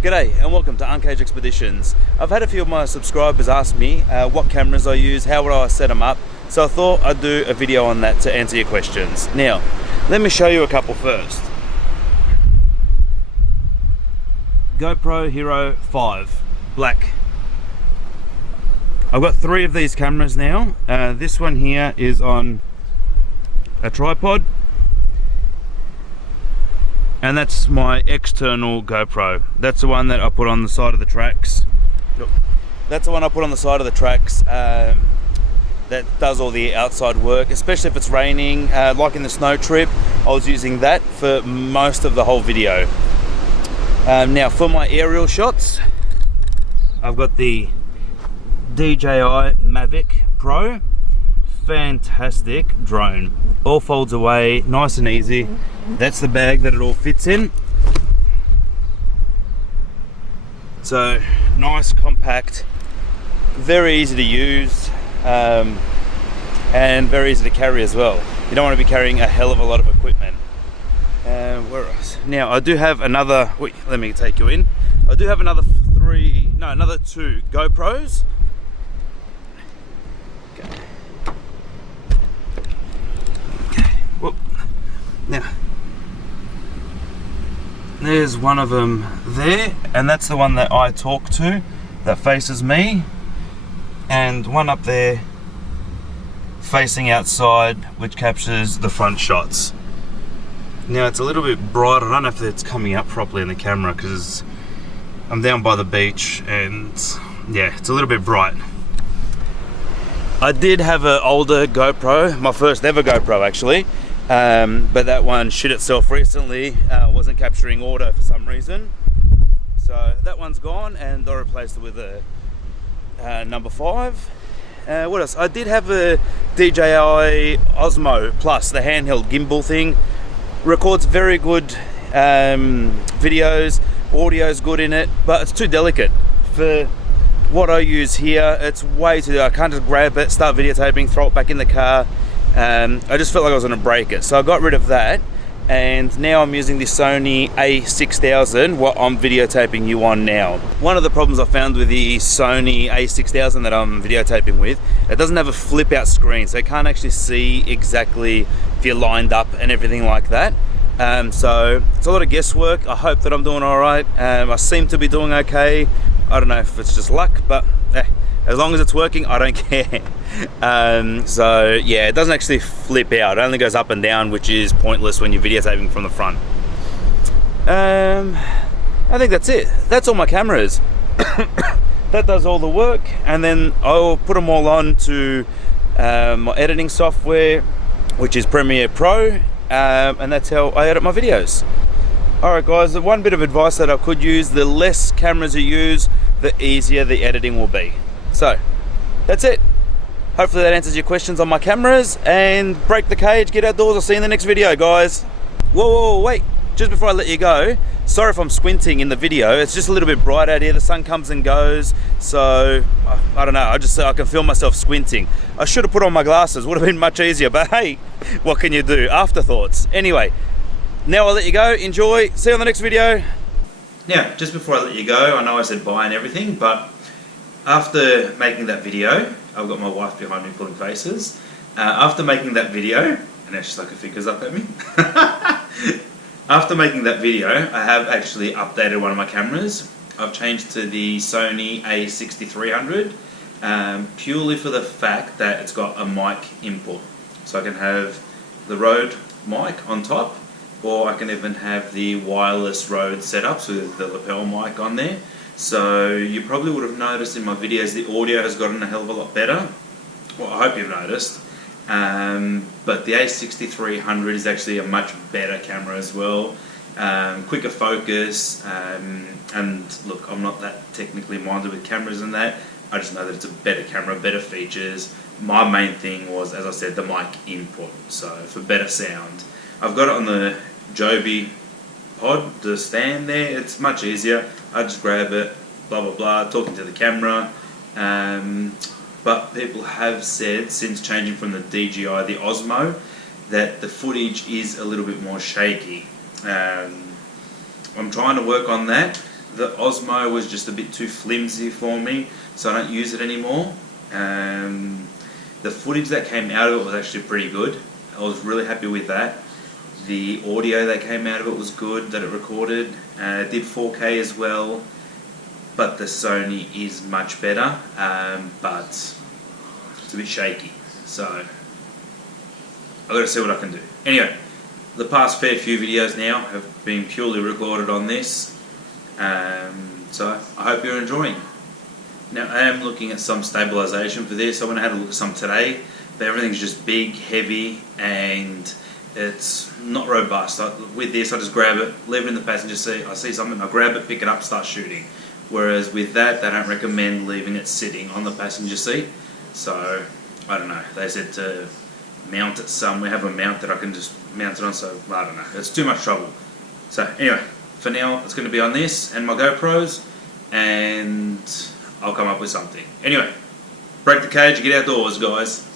G'day and welcome to Uncaged Expeditions. I've had a few of my subscribers ask me what cameras I use, how would I set them up, so I thought I'd do a video on that to answer your questions. Now, let me show you a couple first. GoPro Hero 5, black. I've got 3 of these cameras now. This one here is on a tripod. And that's my external GoPro. That's the one that I put on the side of the tracks. Look, that's the one I put on the side of the tracks that does all the outside work, especially if it's raining. Like in the snow trip, I was using that for most of the whole video. Now for my aerial shots, I've got the Dji Mavic Pro. Fantastic drone. All folds away, nice and easy. That's the bag that it all fits in. So nice, compact, very easy to use, and very easy to carry as well. You don't want to be carrying a hell of a lot of equipment. Where else? Now I do have another. Wait, let me take you in. I do have another another 2 GoPros. Now, there's one of them there, and that's the one that I talk to, that faces me, and one up there facing outside, which captures the front shots. Now it's a little bit bright. I don't know if it's coming up properly in the camera because I'm down by the beach, and yeah, it's a little bit bright. I did have an older GoPro, my first ever GoPro actually. But that one shit itself recently, wasn't capturing audio for some reason, so that one's gone and I replaced it with a number 5. What else? I did have a DJI Osmo Plus, the handheld gimbal thing. Records very good videos, audio's good in it, but it's too delicate for what I use here. It's way too, I can't just grab it, start videotaping, throw it back in the car. I just felt like I was going to break it, so I got rid of that, and now I'm using the Sony a6000, what I'm videotaping you on now. One of the problems I found with the Sony a6000 that I'm videotaping with, it doesn't have a flip out screen, so I can't actually see exactly if you're lined up and everything like that. So it's a lot of guesswork. I hope that I'm doing alright. I seem to be doing okay. I don't know if it's just luck, but as long as it's working, I don't care. So yeah, it doesn't actually flip out. It only goes up and down, which is pointless when you're videotaping from the front. I think that's it. That's all my cameras. That does all the work, and then I'll put them all on to my editing software, which is Premiere Pro, and that's how I edit my videos. Alright guys, the one bit of advice that I could use: the less cameras you use, the easier the editing will be. So, that's it. Hopefully that answers your questions on my cameras, and break the cage, get outdoors. I'll see you in the next video, guys. Whoa, wait. Just before I let you go, sorry if I'm squinting in the video. It's just a little bit bright out here. The sun comes and goes, so I don't know. I can feel myself squinting. I should have put on my glasses. Would have been much easier, but hey, what can you do? Afterthoughts. Anyway, now I'll let you go. Enjoy. See you on the next video. Now, just before I let you go, I know I said bye and everything, but after making that video, I've got my wife behind me pulling faces. After making that video, and now she's like her fingers up at me. After making that video, I have actually updated one of my cameras. I've changed to the Sony a6300, purely for the fact that it's got a mic input. So I can have the Rode mic on top, or I can even have the wireless Rode setups with the lapel mic on there. So you probably would have noticed in my videos the audio has gotten a hell of a lot better. Well, I hope you've noticed. But the a6300 is actually a much better camera as well. Quicker focus, and look, I'm not that technically minded with cameras and that. I just know that it's a better camera, better features. My main thing was, as I said, the mic input, so for better sound. I've got it on the Joby pod, the stand there. It's much easier. I just grab it, blah blah blah, talking to the camera. But people have said, since changing from the DJI, the Osmo, that the footage is a little bit more shaky. I'm trying to work on that. The Osmo was just a bit too flimsy for me, so I don't use it anymore. The footage that came out of it was actually pretty good. I was really happy with that. The audio that came out of it was good, that it recorded. It did 4K as well, but the Sony is much better, but it's a bit shaky. So I've got to see what I can do. Anyway, the past fair few videos now have been purely recorded on this, so I hope you're enjoying. Now I am looking at some stabilisation for this. I went and had a look at some today, but everything's just big, heavy, and it's not robust. With this, I just grab it, leave it in the passenger seat, I see something, I grab it, pick it up, start shooting. Whereas with that, they don't recommend leaving it sitting on the passenger seat. So, I don't know, they said to mount it somewhere, have a mount that I can just mount it on, so I don't know, it's too much trouble. So anyway, for now it's going to be on this and my GoPros, and I'll come up with something. Anyway, break the cage and get outdoors, guys.